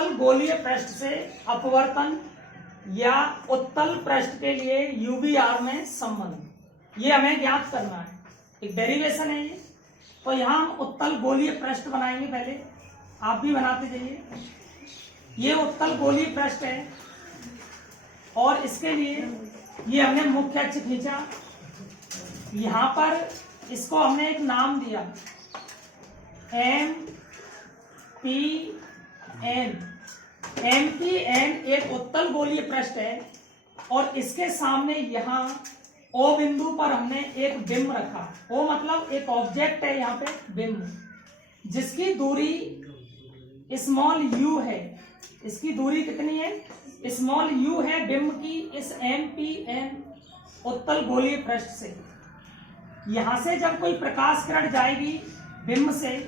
उत्तल गोलीय पृष्ठ से अपवर्तन या उत्तल पृष्ठ के लिए यूवीआर में संबंध, ये हमें ज्ञात करना है। एक डेरिवेशन है ये। तो यहां हम उत्तल गोलीय पृष्ठ बनाएंगे, पहले आप भी बनाते जाइए। ये उत्तल गोलीय पृष्ठ है और इसके लिए ये हमने मुख्य अक्ष खींचा। यहां पर इसको हमने एक नाम दिया MPN। MPN एक उत्तल गोलीय पृष्ठ है और इसके सामने यहाँ O बिंदु पर हमने एक बिंब रखा। O मतलब एक ऑब्जेक्ट है, यहाँ पे बिंब, जिसकी दूरी स्मॉल u है। इसकी दूरी कितनी है? स्मॉल u है बिंब की इस MPN उत्तल गोलीय पृष्ठ से। यहां से जब कोई प्रकाश किरण जाएगी बिंब से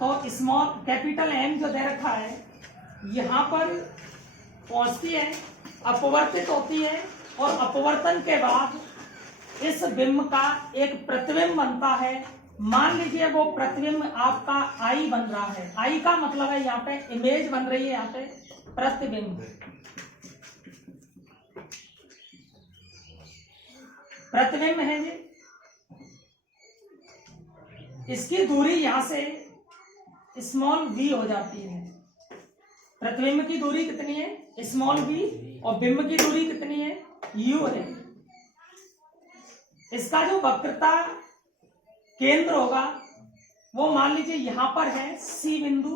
तो स्मॉल कैपिटल M जो दे रखा है यहां पर पहुंचती है, अपवर्तित होती है और अपवर्तन के बाद इस बिंब का एक प्रतिबिंब बनता है। मान लीजिए वो प्रतिबिंब आपका I बन रहा है। I का मतलब है यहाँ पे इमेज बन रही है, यहाँ पे प्रतिबिंब, प्रतिबिंब है जी। इसकी दूरी यहां से स्मॉल v हो जाती है। प्रतिबिंब की दूरी कितनी है? स्मॉल v, और बिंब की दूरी कितनी है? u है। इसका जो वक्रता केंद्र होगा वो मान लीजिए यहां पर है C बिंदु।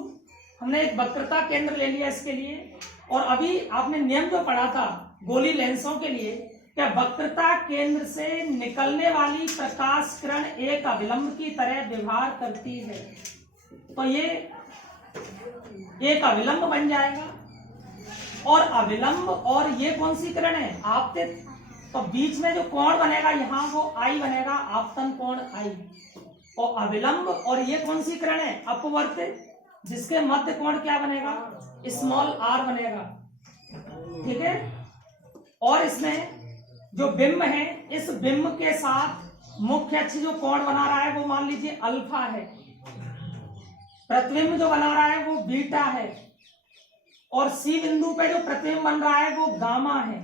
हमने एक वक्रता केंद्र ले लिया इसके लिए। और अभी आपने नियम जो पढ़ा था गोली लेंसों के लिए, क्या वक्रता केंद्र से निकलने वाली प्रकाश किरण एक अविलंब की तरह व्यवहार करती है, तो ये एक अविलंब बन जाएगा। और अविलंब और ये कौन सी किरण है? आपतित। तो बीच में जो कोण बनेगा यहाँ वो I बनेगा, आपतन कोण I। और अविलंब और ये कौन सी किरण है? अपवर्तित, जिसके मध्य कोण क्या बनेगा? स्मॉल r बनेगा। ठीक है। और इसमें जो बिंब है, इस बिंब के साथ मुख्य अक्ष जो कोण बना रहा है वो मान लीजिए अल्फा है। प्रतिबिंब जो बना रहा है वो बीटा है। और C बिंदु पे जो प्रतिबिंब बन रहा है वो गामा है।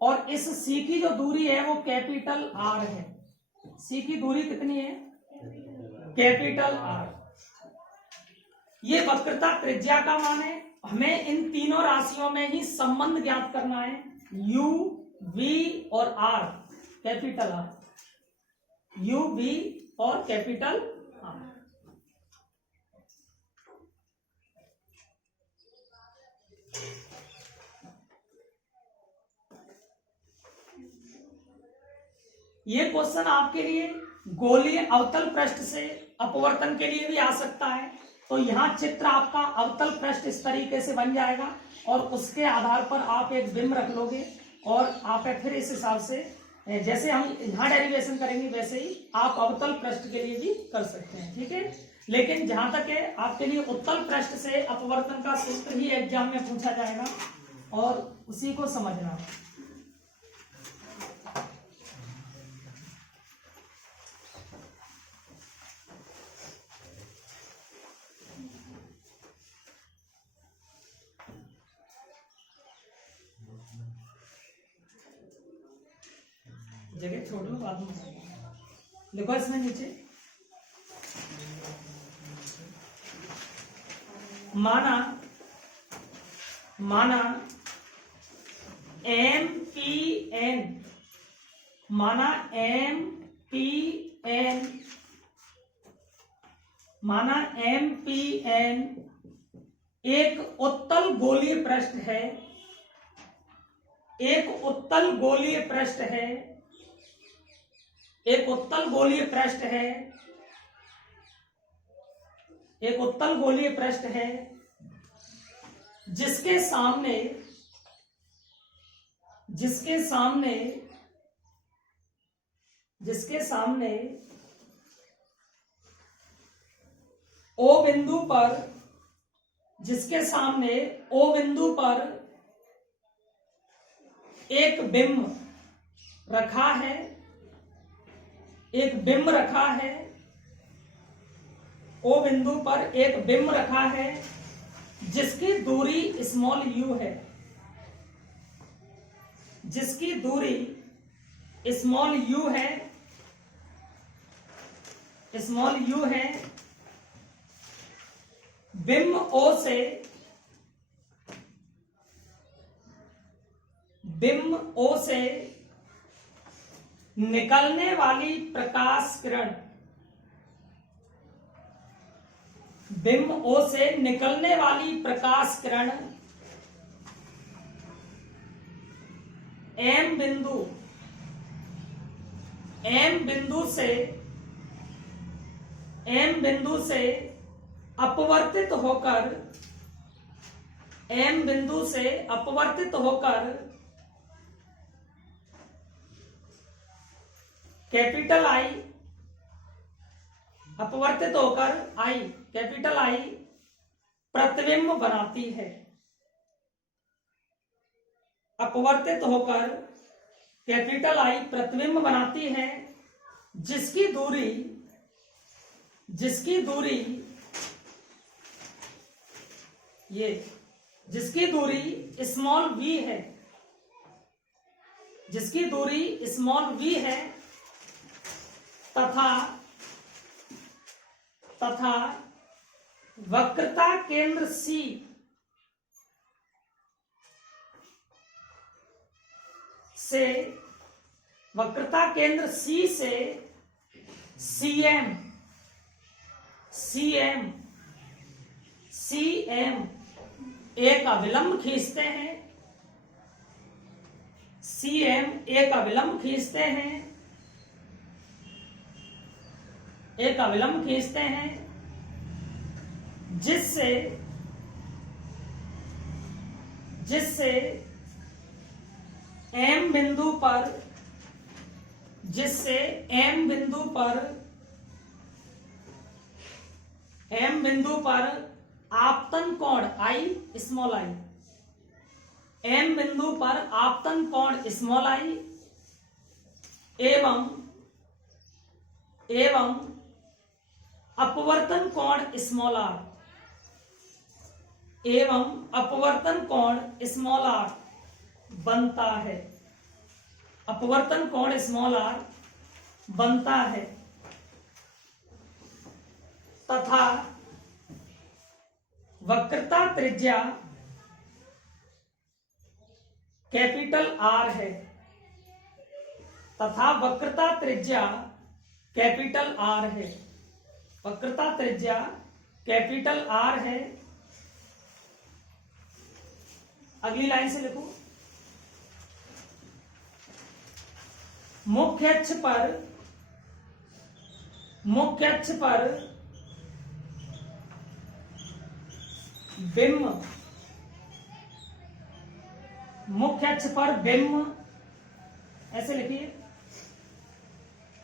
और इस C की जो दूरी है वो कैपिटल R है। C की दूरी कितनी है? Capital R। ये वक्रता त्रिज्या का मान है। हमें इन तीनों राशियों में ही संबंध ज्ञात करना है, U, V और R, capital R। U, V और कैपिटल R। ये क्वेश्चन आपके लिए गोलीय अवतल पृष्ठ से अपवर्तन के लिए भी आ सकता है। तो यहाँ चित्र आपका अवतल पृष्ठ इस तरीके से बन जाएगा और उसके आधार पर आप एक बिंब रख लोगे और आप फिर इस हिसाब से जैसे हम यहाँ डेरिवेशन करेंगे वैसे ही आप अवतल पृष्ठ के लिए भी कर सकते हैं। ठीक है। लेकिन जहां तक है आपके लिए उत्तल पृष्ठ से अपवर्तन का सूत्र ही एग्जाम में पूछा जाएगा और उसी को समझना। जगह छोड़ लो, बाद में देखो इसमें नीचे माना MPN, माना MPN एक उत्तल गोलीय पृष्ठ है। एक उत्तल गोलीय पृष्ठ है। एक उत्तल गोलीय पृष्ठ है। एक उत्तल गोलीय पृष्ठ है जिसके सामने O बिंदु पर एक बिंब रखा है। O बिंदु पर एक बिंब रखा है जिसकी दूरी स्मॉल यू है, जिसकी दूरी स्मॉल यू है, स्मॉल यू है, बिंब ओ से, बिंब ओ से निकलने वाली प्रकाश किरण, बिंब ओ से निकलने वाली प्रकाश किरण एम बिंदु, एम बिंदु से, एम बिंदु से अपवर्तित होकर, एम बिंदु से अपवर्तित होकर कैपिटल आई, अपवर्तित होकर आई, कैपिटल आई प्रतिबिंब बनाती है, अपवर्तित होकर कैपिटल आई प्रतिबिंब बनाती है, जिसकी दूरी, जिसकी दूरी ये, जिसकी दूरी स्मॉल v है, जिसकी दूरी स्मॉल v है तथा, तथा वक्रता केंद्र C से, वक्रता केंद्र C से CM, CM, CM एक अविलंब खींचते हैं, CM एक अविलंब खींचते हैं, एक अविलंब खींचते हैं, जिससे, जिससे M बिंदु पर, जिससे M बिंदु पर, M बिंदु पर आपतन कोण I, स्मॉल आई, M बिंदु पर आपतन कोण स्मॉल आई एवं, एवं अपवर्तन कोण स्मॉल आर, एवं अपवर्तन कोण स्मॉल आर बनता है, अपवर्तन कोण स्मॉल आर बनता है तथा वक्रता त्रिज्या कैपिटल आर है, तथा वक्रता त्रिज्या कैपिटल आर है, वक्रता त्रिज्या कैपिटल आर है। अगली लाइन से लिखो, मुख्य अक्ष पर, मुख्य अक्ष पर बिंब, मुख्य अक्ष पर बिंब ऐसे लिखिए,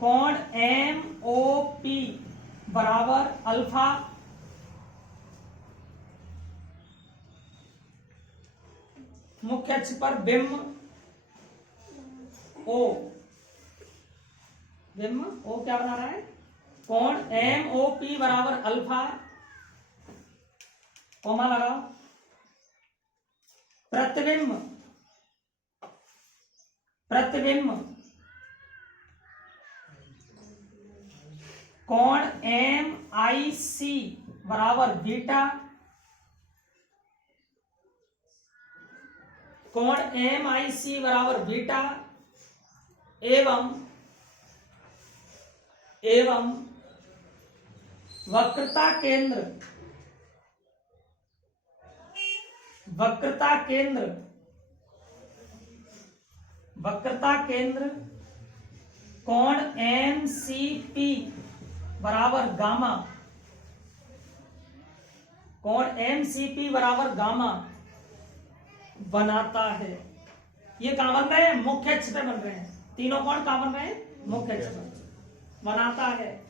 कोण MOP बराबर अल्फा, मुख्य अक्ष पर बिंब O, बिंब O क्या बना रहा है, कोण MOP बराबर अल्फा, कोमा लगाओ, प्रतिबिंब, प्रतिबिंब कोण MIC बराबर बीटा, कोण MIC बराबर बीटा एवं, एवं वक्रता केंद्र, वक्रता केंद्र, वक्रता केंद्र कोण MCP बराबर गामा, कोण MCP बराबर गामा बनाता है। ये कहां बन रहे हैं, मुख्य अक्ष पे बन रहे हैं, तीनों कोण कहां बन रहे हैं, मुख्य अक्ष पर बनाता है।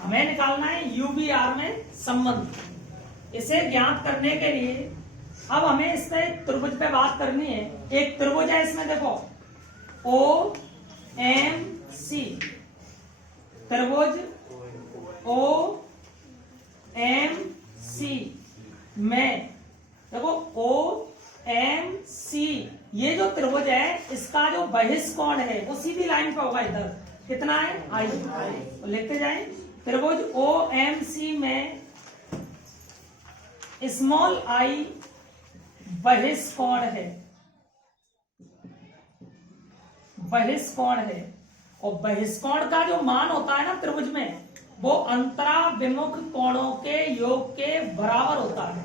हमें निकालना है UVR में संबंध। इसे ज्ञात करने के लिए अब हमें इस पे त्रिभुज पे बात करनी है। एक त्रिभुज है, इसमें देखो OMC, त्रिभुज ओ एम सी में, देखो ओ एम सी, ये जो त्रिभुज है इसका जो बहिष्कोण है वो सीधी लाइन पे होगा, इधर कितना है आई, तो लिखते जाएं त्रिभुज ओ एम सी में स्मॉल आई बहिष्कोण है, बहिष्कोण है। और बहिष्कोण का जो मान होता है ना त्रिभुज में, वो अंतराभिमुख कोणों के योग के बराबर होता है।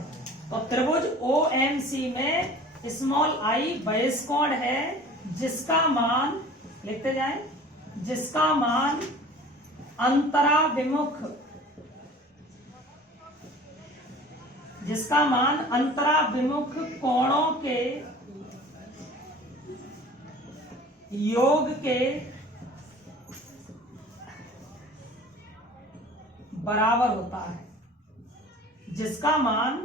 तो त्रिभुज ओ एम सी में स्मॉल आई बहिष्कोण है, जिसका मान लिखते जाएं, जिसका मान अंतराभिमुख, जिसका मान अंतराभिमुख कोणों के योग के बराबर होता है, जिसका मान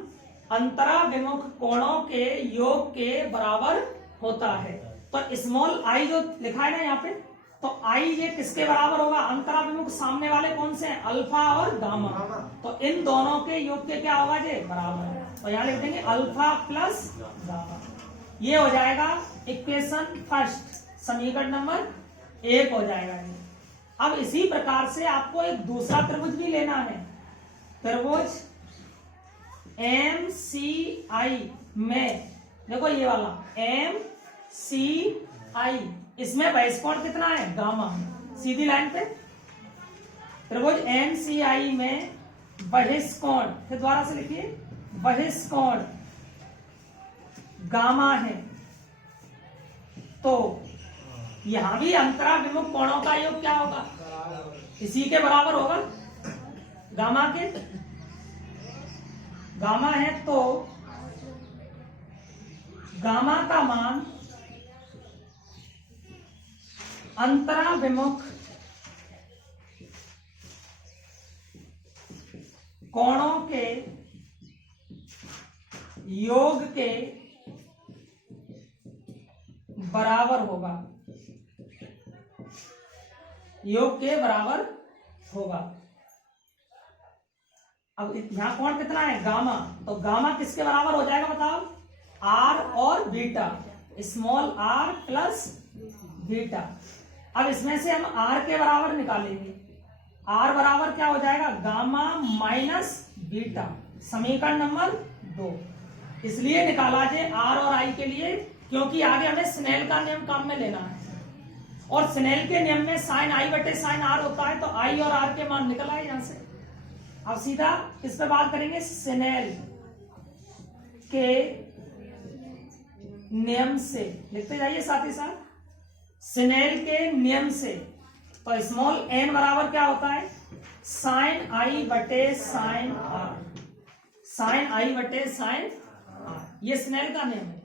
अंतराभिमुख कोणों के योग के बराबर होता है। तो स्मॉल आई जो लिखा है ना यहाँ पे, तो आई ये किसके बराबर होगा, अंतराभिमुख सामने वाले कौन से हैं, अल्फा और गामा, तो इन दोनों के योग के क्या होगा जी, बराबर। तो यहाँ लिख देंगे अल्फा प्लस गामा, ये हो जाएगा इक्वेशन फर्स्ट, समीकरण नंबर 1 हो जाएगा ये। अब इसी प्रकार से आपको एक दूसरा त्रिभुज भी लेना है, त्रिभुज एम सी आई में, देखो ये वाला एम सी आई, इसमें बहिष्कोण कितना है, गामा, सीधी लाइन पे त्रिभुज एम सी आई में बहिष्कोण, फिर द्वारा से लिखिए बहिष्कोण गामा है, तो यहां भी अंतराभिमुख कोणों का योग क्या होगा, इसी के बराबर होगा, गामा के, गामा है तो गामा का मान अंतराभिमुख कोणों के योग के बराबर होगा, योग के बराबर होगा। अब यहां कोण कितना है, गामा, तो गामा किसके बराबर हो जाएगा बताओ, आर और beta, small r plus beta. अब इसमें से हम आर के बराबर निकालेंगे, आर बराबर क्या हो जाएगा, गामा माइनस बीटा, समीकरण नंबर 2। इसलिए निकाला जाए आर और आई के लिए, क्योंकि आगे हमें स्नेल का नियम काम में लेना है, और स्नेल के नियम में साइन आई बटे साइन आर होता है, तो आई और आर के मान निकल आए यहां से। अब सीधा किस पे बात करेंगे, स्नेल के नियम से, लिखते जाइए साथ ही साथ, स्नेल के नियम से, तो स्मॉल एन बराबर क्या होता है, साइन आई बटे साइन आर, साइन आई बटे साइन आर, ये स्नेल का नियम है।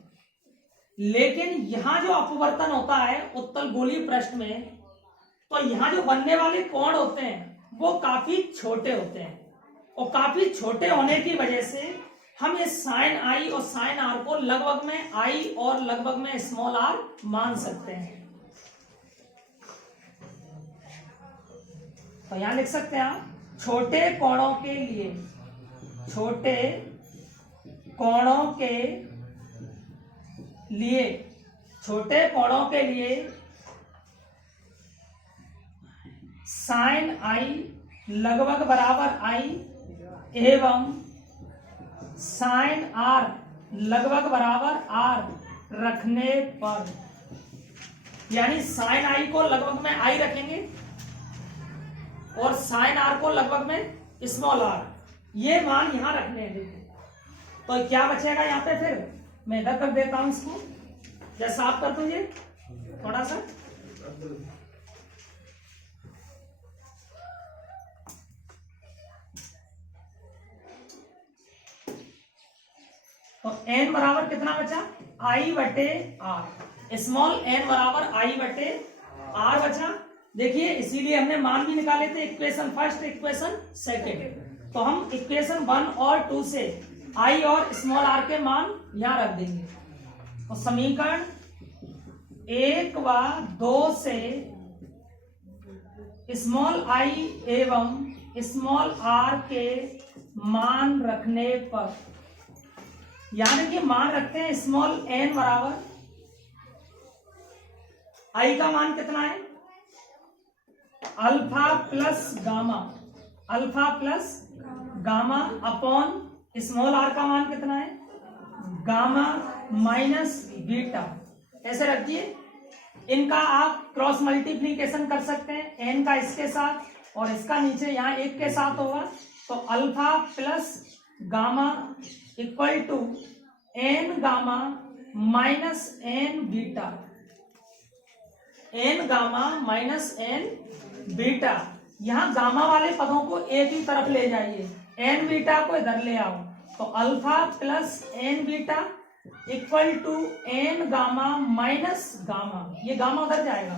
लेकिन यहां जो अपवर्तन होता है उत्तल गोलीय पृष्ठ में, तो यहां जो बनने वाले कोण होते हैं वो काफी छोटे होते हैं, और काफी छोटे होने की वजह से हम ये साइन आई और साइन आर को लगभग में आई और लगभग में स्मॉल आर मान सकते हैं। तो यहां लिख सकते हैं आप, छोटे कोणों के लिए, छोटे कोणों के लिए, छोटे कोणों के लिए साइन आई लगभग बराबर आई एवं साइन आर लगभग बराबर आर रखने पर, यानी साइन आई को लगभग में आई रखेंगे और साइन आर को लगभग में स्मॉल आर, ये मान यहां रखने हैं। तो क्या बचेगा यहाँ पे, फिर मैं इधर कर देता हूं इसको, जैसा आप कर दीजिए थोड़ा सा, तो n बराबर कितना बचा, आई बटे आर, स्मॉल n बराबर आई बटे आर बचा। देखिए इसीलिए हमने मान भी निकाले थे, इक्वेशन फर्स्ट इक्वेशन सेकेंड, तो हम इक्वेशन 1 और 2 से आई और स्मॉल आर के मान यहां रख देंगे। तो समीकरण 1 व 2 से स्मॉल आई एवं स्मॉल आर के मान रखने पर, यानी कि मान रखते हैं स्मॉल एन बराबर, आई का मान कितना है alpha plus gamma, alpha plus gamma upon small r का मान कितना है गामा माइनस बीटा। ऐसे रखिए, इनका आप क्रॉस मल्टीप्लीकेशन कर सकते हैं, एन का इसके साथ और इसका नीचे यहाँ एक के साथ होगा, तो alpha plus gamma equal to n gamma minus n beta, n gamma minus n beta. यहां गामा वाले पदों को एक ही तरफ ले जाइए, एन बीटा को इधर ले आओ, तो alpha plus n beta equal to n gamma minus gamma, ये गामा उधर जाएगा,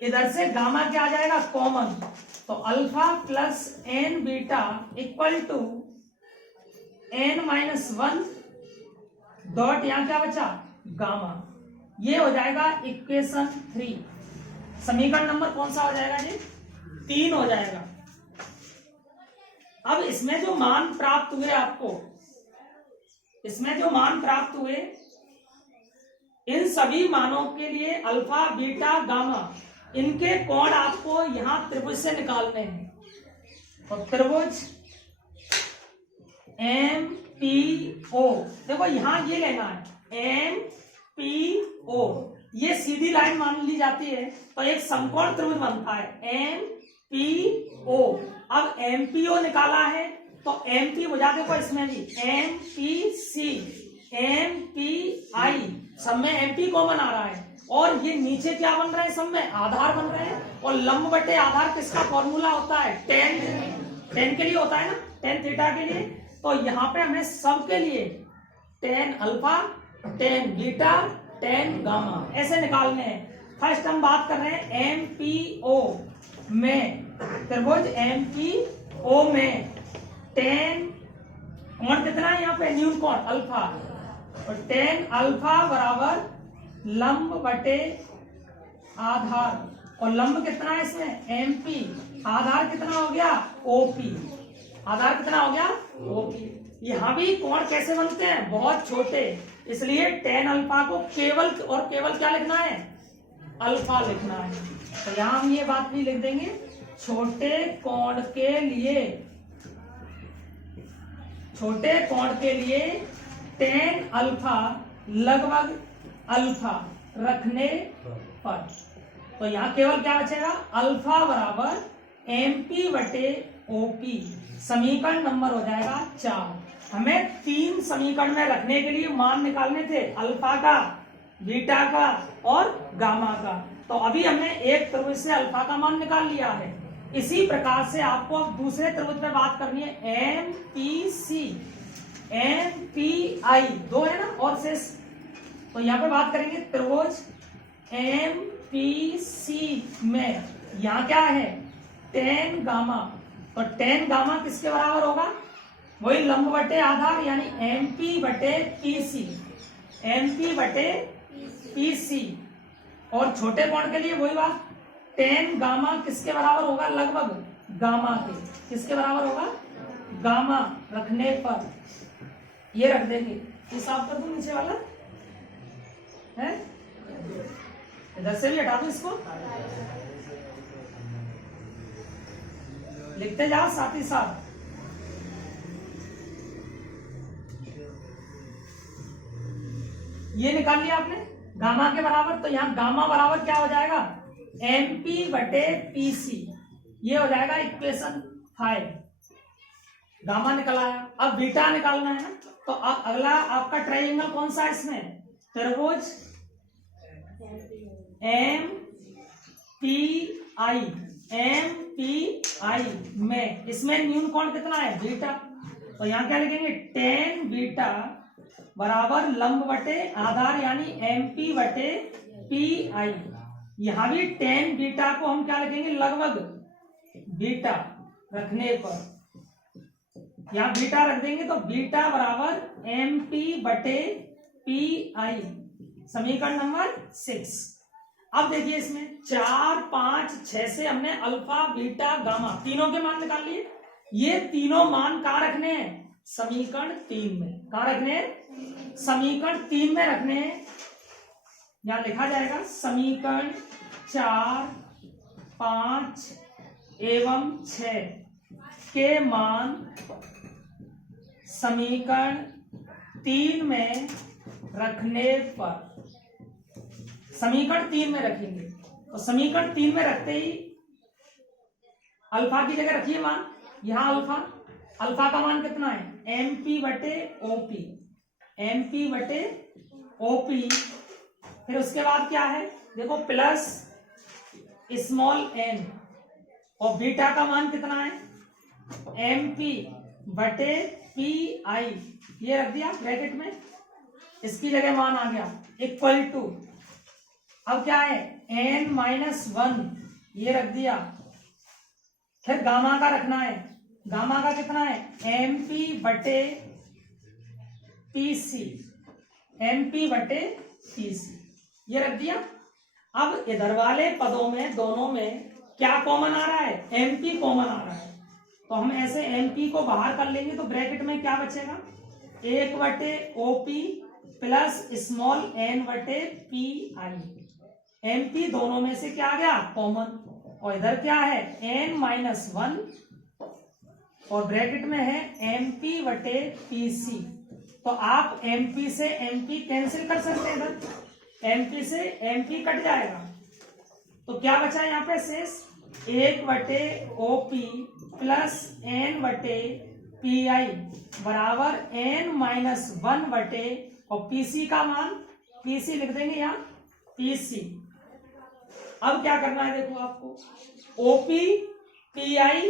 इधर से गामा क्या आ जाएगा कॉमन, तो alpha plus n beta equal to n minus one dot यहां क्या बचा गामा। ये हो जाएगा इक्वेशन 3। समीकरण नंबर कौन सा हो जाएगा जी 3 हो जाएगा। अब इसमें जो मान प्राप्त हुए आपको, इसमें जो मान प्राप्त हुए, इन सभी मानों के लिए अल्फा बीटा गामा, इनके कोण आपको यहां त्रिभुज से निकालने हैं। और त्रिभुज एम पी ओ, देखो यहां ये लेना है एम पी ओ, ये सीधी लाइन मान ली जाती है तो एक समकोण त्रिभुज बनता है एम पी ओ। अब एम पी ओ निकाला है तो एम पी बुझा देखो इसमें भी M P C M P I, सब में एम पी कॉमन आ रहा है, और ये नीचे क्या बन रहा है सब में आधार बन रहे हैं, और लंब बटे आधार किसका फॉर्मूला होता है टेन के लिए होता है ना, टेन थीटा के लिए। तो यहाँ पे हमें सब के लिए tan alpha tan beta ten gamma ऐसे निकालने हैं। फर्स्ट हम बात कर रहे हैं एम पी ओ में, त्रिभुज एम पी ओ में टेन कोण कितना है यहाँ पे न्यून कोण अल्फा, और टेन अल्फा बराबर लंब बटे आधार, और लंब कितना है इसमें एम पी, आधार कितना हो गया ओपी, आधार कितना हो गया ओपी। यहां भी कोण कैसे बनते हैं बहुत छोटे, इसलिए टेन अल्फा को केवल और केवल क्या लिखना है अल्फा लिखना है। तो यहां हम ये बात भी लिख देंगे, छोटे कोण के लिए, छोटे कोण के लिए टेन अल्फा लगभग अल्फा रखने पर, तो यहां केवल क्या बचेगा अल्फा बराबर एम पी बटे ओपी। समीकरण नंबर हो जाएगा 4। हमें 3 समीकरण में रखने के लिए मान निकालने थे, अल्फा का, बीटा का और गामा का। तो अभी हमने एक त्रिभुज से अल्फा का मान निकाल लिया है। इसी प्रकार से आपको अब दूसरे त्रिभुज पे बात करनी है, M P C M P I, 2 है ना और शेष, तो यहाँ पे बात करेंगे त्रिभुज एम पी सी में, यहाँ क्या है टेन गामा, तो टेन गामा किसके बराबर होगा वही लंब बटे आधार यानी एम पी बटे पी सी, एम पी बटे पी सी। और छोटे कोण के लिए वही बात, टेन गामा किसके बराबर होगा लगभग गामा के, किसके बराबर होगा गामा रखने पर, ये रख देंगे। हिसाब कर दूं नीचे वाला है, इधर से भी हटा दूं इसको, लिखते जाओ साथ ही साथ। ये निकाल लिया आपने गामा के बराबर, तो यहाँ गामा बराबर क्या हो जाएगा एम पी बटे पी सी, ये हो जाएगा इक्वेशन 5। गामा निकला है, अब बीटा निकालना है ना, तो अब अगला आपका ट्रायंगल कौन सा है इसमें त्रिभुज M P I, M P I में, इसमें न्यून कोण कितना है बीटा, तो यहाँ क्या लिखेंगे टेन बीटा बराबर लंब बटे आधार यानी एम पी बटे पी आई। यहां भी टेन बीटा को हम क्या लिखेंगे लगभग बीटा रखने पर, यहां बीटा रख देंगे तो बीटा बराबर एम पी बटे पी आई, समीकरण नंबर 6। अब देखिए इसमें 4, 5, 6 से हमने अल्फा, बीटा, गामा तीनों के मान निकाल लिए। ये तीनों मान कहाँ रखने हैं? समीकरण 3 में। कहाँ रखने हैं? समीकरण 3 में रखने हैं। यहां लिखा जाएगा समीकरण 4, 5 एवं 6 के मान समीकरण 3 में रखने पर, समीकरण 3 में रखेंगे तो समीकरण 3 में रखते ही अल्फा की जगह रखिए मान। यहां अल्फा का मान कितना है? MP बटे OP, MP बटे OP। फिर उसके बाद क्या है देखो, प्लस स्मॉल n, और बीटा का मान कितना है? MP बटे PI, ये रख दिया ब्रैकेट में, इसकी जगह मान आ गया इक्वल टू, अब क्या है n-1, ये रख दिया। फिर गामा का रखना है, गामा का कितना है? MP बटे PC, MP बटे PC, ये रख दिया। अब इधर वाले पदों में दोनों में क्या कॉमन आ रहा है? MP कॉमन आ रहा है, तो हम ऐसे MP को बाहर कर लेंगे तो ब्रैकेट में क्या बचेगा? 1 बटे OP प्लस स्मॉल n बटे PI। MP दोनों में से क्या आ गया? कॉमन। और इधर क्या है? n-1, और ब्रैकेट में है MP बटे PC। तो आप MP से MP कैंसिल कर सकते हैं, इधर MP से MP कट जाएगा, तो क्या बचा यहाँ पे शेष? 1 बटे OP प्लस n बटे PI बराबर n-1 बटे, और PC का मान PC लिख देंगे यहाँ PC। अब क्या करना है देखो आपको, OP, PI,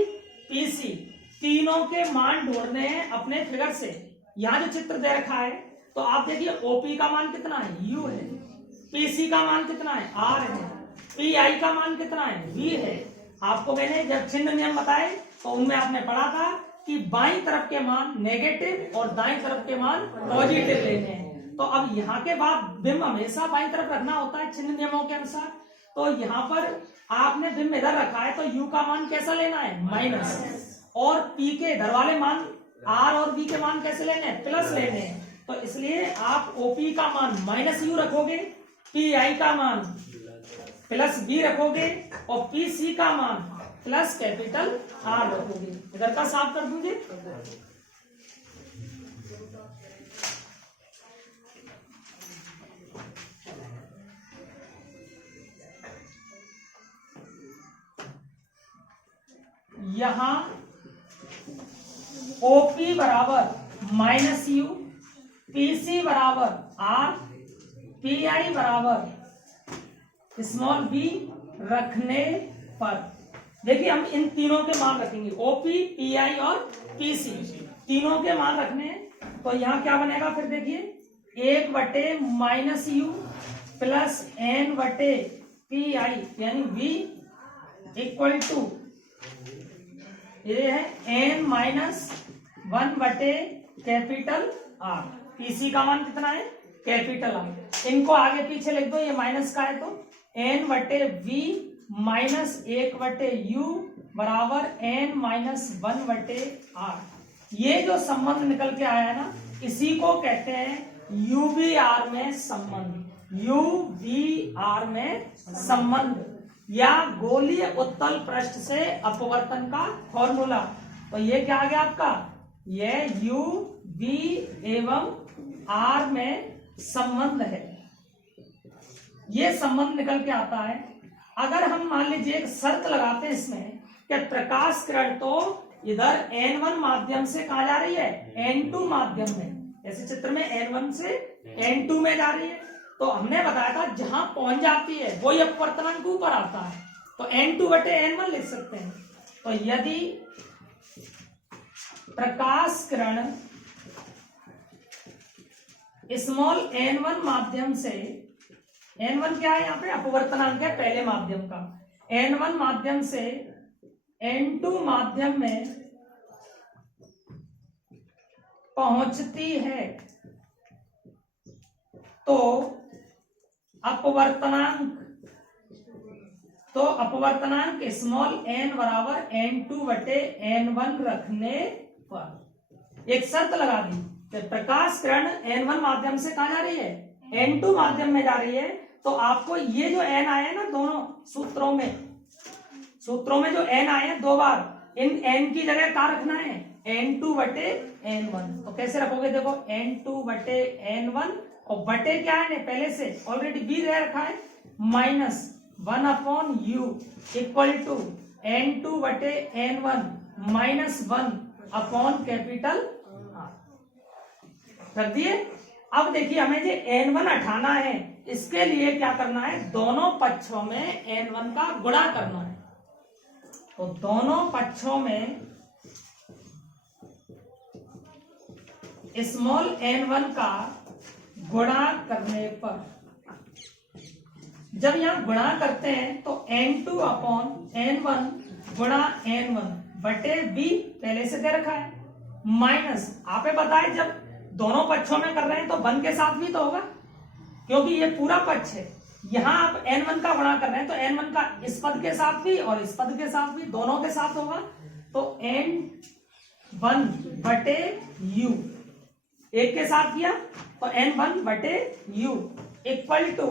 PC तीनों के मान ढूंढने हैं अपने फिगर से। यहां जो चित्र दे रखा है तो आप देखिए OP का मान कितना है? U है। PC का मान कितना है? R है। PI का मान कितना है? V है। आपको मैंने जब चिन्ह नियम बताए तो उनमें आपने पढ़ा था कि बाईं तरफ के मान नेगेटिव और दाईं तरफ के मान पॉजिटिव लेने हैं। तो अब यहाँ के बाद बिंब हमेशा बाईं तरफ रखना होता है चिन्ह नियमों के अनुसार। तो यहाँ पर आपने बिंब इधर रखा है तो U का मान कैसा लेना है? माइनस, और P के इधर वाले मान R और V के मान कैसे लेने हैं? प्लस लेने हैं। तो इसलिए आप OP का मान -U रखोगे, PI का मान प्लस B रखोगे, और PC का मान प्लस कैपिटल R रखोगे। इधर का साफ कर दूंगे। यहां OP बराबर -U, PC बराबर R, PI बराबर स्मॉल b रखने पर, देखिए हम इन तीनों के मान रखेंगे, OP, PI और PC तीनों के मान रखने हैं। तो यहाँ क्या बनेगा फिर देखिए, 1 बटे -U प्लस n बटे PI यानी V इक्वल टू, ये है n-1 बटे कैपिटल R। PC का मान कितना है? Capital R। इनको आगे पीछे लिख दो, ये माइनस का है तो n बटे V माइनस 1 बटे U बराबर n-1 बटे R। ये जो संबंध निकल के आया है ना, इसी को कहते हैं UVR में संबंध, UVR में संबंध, या गोलीय उत्तल पृष्ठ से अपवर्तन का फॉर्मूला। तो ये क्या आ गया आपका? ये UV एवं R में संबंध है। ये संबंध निकल के आता है। अगर हम मान लीजिए एक शर्त लगाते हैं इसमें कि प्रकाश किरण तो इधर N1 माध्यम से कहा जा रही है? N2 माध्यम में। ऐसे चित्र में N1 से N2 में जा रही है, तो हमने बताया था जहां पहुंच जाती है वही अपवर्तनांक ऊपर आता है, तो N2 बटे N1 लिख सकते हैं। तो यदि प्रकाश किरण स्मॉल n1 माध्यम से, n1 क्या है यहाँ पे? अपवर्तनांक है पहले माध्यम का, n1 माध्यम से n2 माध्यम में पहुंचती है तो अपवर्तनांक तो अपवर्तनांक स्मॉल n बराबर n2 बटे n1 रखने पर एक शर्त लगा दी कि प्रकाश किरण n1 माध्यम से कहा जा रही है, n2 माध्यम में जा रही है। तो आपको ये जो n आए हैं ना दोनों सूत्रों में जो n आए हैं दो बार, इन n की जगह क्या रखना है, n2 बटे n1। तो कैसे रखोगे, देखो n2 बटे n1 और बटे क्या है, पहले से ऑलरेडी b दे रखा है, minus 1/u equal to n2 बटे n1 माइनस 1 कैपिटल R कर दिए। अब देखिए हमें जो n1 हटाना है, इसके लिए क्या करना है, दोनों पक्षों में n1 का गुणा करना है। तो दोनों पक्षों में स्मॉल n1 का गुणा करने पर, जब यहां गुणा करते हैं तो n2 अपॉन n1 गुणा n1 बटे b पहले से दे रखा है, माइनस आपे पता है जब दोनों पक्षों में कर रहे हैं तो 1 के साथ भी तो होगा, क्योंकि ये पूरा पक्ष है। यहां आप n1 का गुणा कर रहे हैं तो n1 का इस पद के साथ भी और इस पद के साथ भी, दोनों के साथ होगा। तो n1 बटे u एक के साथ किया तो n1 बटे u इक्वल टू,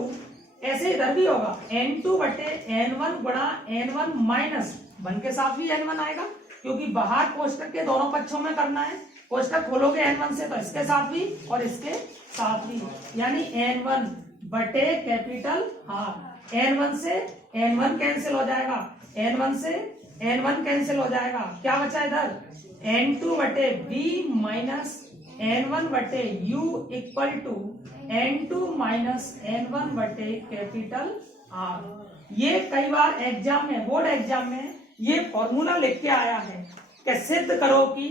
ऐसे इधर भी होगा n2 बटे n1 गुणा n1 माइनस 1 के साथ भी n1 आएगा, क्योंकि बाहर कोष्टक के दोनों पक्षों में करना है। कोष्टक खोलोगे n1 से तो इसके साथ भी और इसके साथ भी, यानी n1 बटे कैपिटल R। n1 से n1 कैंसिल हो जाएगा, n1 से n1 कैंसिल हो जाएगा, क्या बचा इधर, n2 बटे b माइनस n1 बटे u equal to n2 minus n1 बटे कैपिटल R। ये कई बार एग्जाम में, बोर्ड एग्जाम में ये फॉर्मूला लिख के आया है कि सिद्ध करो कि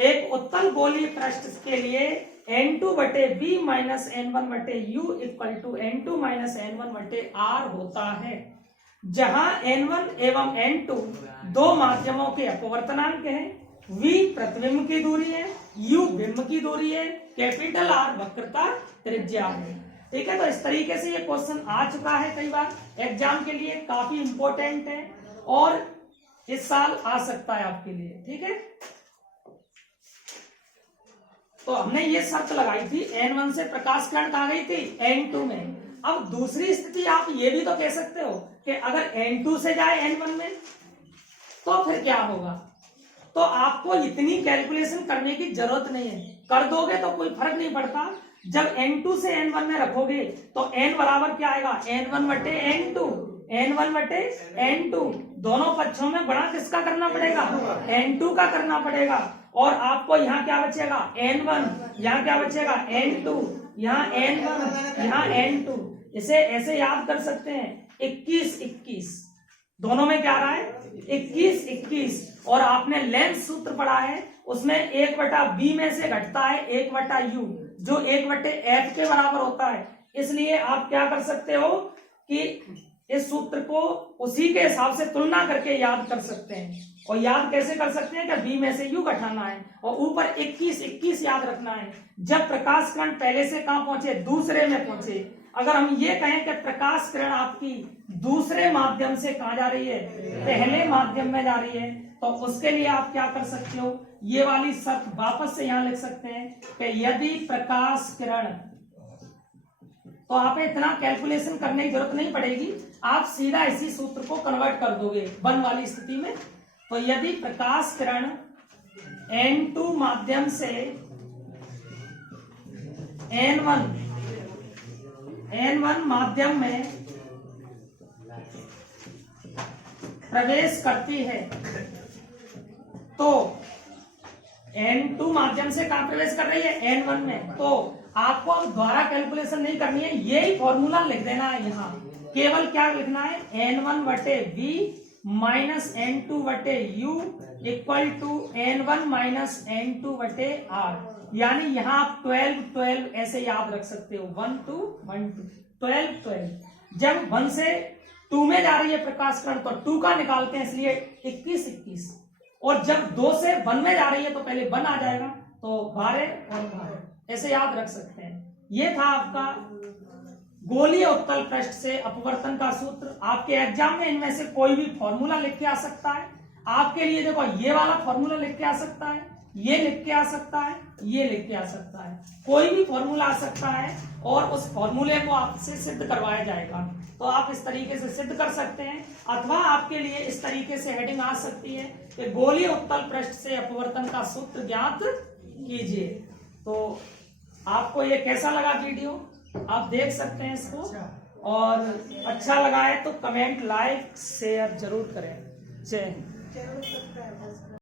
एक उत्तल गोलीय पृष्ठ के लिए n2 बटे b माइनस n1 बटे u equal to n2 minus n1 बटे r होता है, जहां n1 एवं n2 दो माध्यमों के अपवर्तनांक हैं, v प्रतिबिंब की दूरी है, u बिंब की दूरी है, कैपिटल R वक्रता त्रिज्या है। ठीक है, तो इस तरीके से ये क्वेश्चन आ चुका है कई बार एग्जाम के लिए, काफी इंपॉर्टेंट है और इस साल आ सकता है आपके लिए। ठीक है, तो हमने ये शर्त लगाई थी, n1 से प्रकाश किरण कहाँ गई थी, n2 में। अब दूसरी स्थिति आप ये भी तो कह सकते हो कि अगर n2 से जाए n1 में तो फिर क्या होगा। तो आपको इतनी कैलकुलेशन करने की जरूरत नहीं है, कर दोगे तो कोई फर्क नहीं पड़ता। जब n2 से n1 में रखोगे तो n बराबर क्या आएगा, n1 बटे n2, n1 बटे n2, दोनों पक्षों में गुणा किसका करना पड़ेगा, n2 का करना पड़ेगा। और आपको यहाँ क्या बचेगा, n1, यहाँ क्या बचेगा, n2, यहाँ n1, यहाँ n2। इसे ऐसे याद कर सकते हैं, 21-21 दोनों में क्या रहा है, 21-21। और आपने लेंथ सूत्र पढ़ा है, उसमें 1/b में से घटता है 1/u, जो 1/f के बराबर होता है। इसलिए आप क्या कर सकते हो कि इस सूत्र को उसी के हिसाब से तुलना करके याद कर सकते हैं। और याद कैसे कर सकते हैं कि b में से u घटाना है और ऊपर 21-21 याद रखना है। जब प्रकाश किरण पहले से कहां पहुंचे, दूसरे में पहुंचे। अगर हम ये कहें कि प्रकाश किरण आपकी दूसरे माध्यम से कहां जा रही है, पहले माध्यम में जा रही है, तो उसके लिए आप क्या कर सकते हो, ये वाली शर्त वापस से यहां लिख सकते हैं कि यदि प्रकाश किरण, तो आप इतना कैलकुलेशन करने की जरूरत नहीं पड़ेगी, आप सीधा इसी सूत्र को कन्वर्ट कर दोगे 1 वाली स्थिति में। तो यदि प्रकाश किरण n2 माध्यम से n1 माध्यम में प्रवेश करती है, तो n2 माध्यम से कहां प्रवेश कर रही है, n1 में, तो आपको अब द्वारा कैलकुलेशन नहीं करनी है, यही फॉर्मूला लिख देना है। यहाँ केवल क्या लिखना है, n1 बटे b माइनस n2 बटे u equal to n1 minus n2 बटे r। यानी यहाँ आप 12-12 ऐसे याद रख सकते हो, 1-2 1-2 12-12। जब 1 से 2 में जा रही है प्रकाश किरण तो 2 का निकालते हैं, इसलिए 21-21। और जब 2 से 1 में जा रही है तो पहले 1 आ जाएगा, तो 12 और 12 ऐसे याद रख सकते हैं। ये था आपका गोलीय उत्तल पृष्ठ से अपवर्तन का सूत्र। आपके एग्जाम में इनमें से कोई भी फॉर्मूला लिख के आ सकता है। आपके लिए देखो ये वाला फॉर्मूला लिख के आ सकता है, ये लिख के आ सकता है, ये लिख के आ सकता है, कोई भी फॉर्मूला आ सकता है और उस फॉर्मूले को आपसे सिद्ध करवाया जाएगा। तो आप इस तरीके से सिद्ध कर सकते हैं, अथवा आपके लिए इस तरीके से हेडिंग आ सकती है कि गोलीय उत्तल पृष्ठ से अपवर्तन का सूत्र ज्ञात कीजिए। तो आपको ये कैसा लगा वीडियो, आप देख सकते हैं इसको, और अच्छा लगा है तो कमेंट, लाइक, शेयर जरूर करें। जय हिंद।